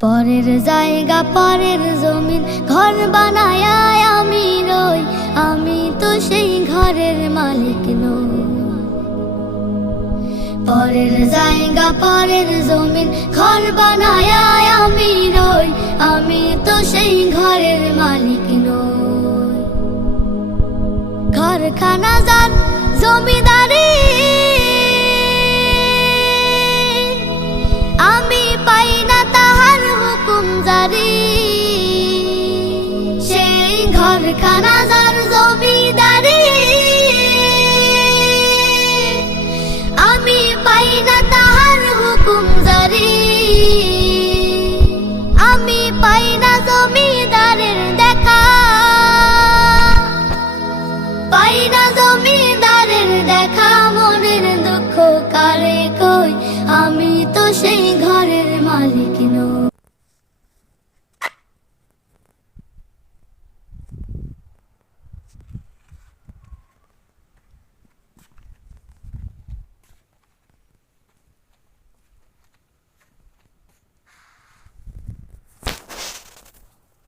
পরের জায়গা পরের জমিন ঘর বানায় আমি রই, আমি তো সেই ঘরের মালিক নই। পরের জায়গা পরের জমিন ঘর বানায় আমি রই, আমি তো সেই ঘরের মালিক নই। ঘরখানা যার, জমি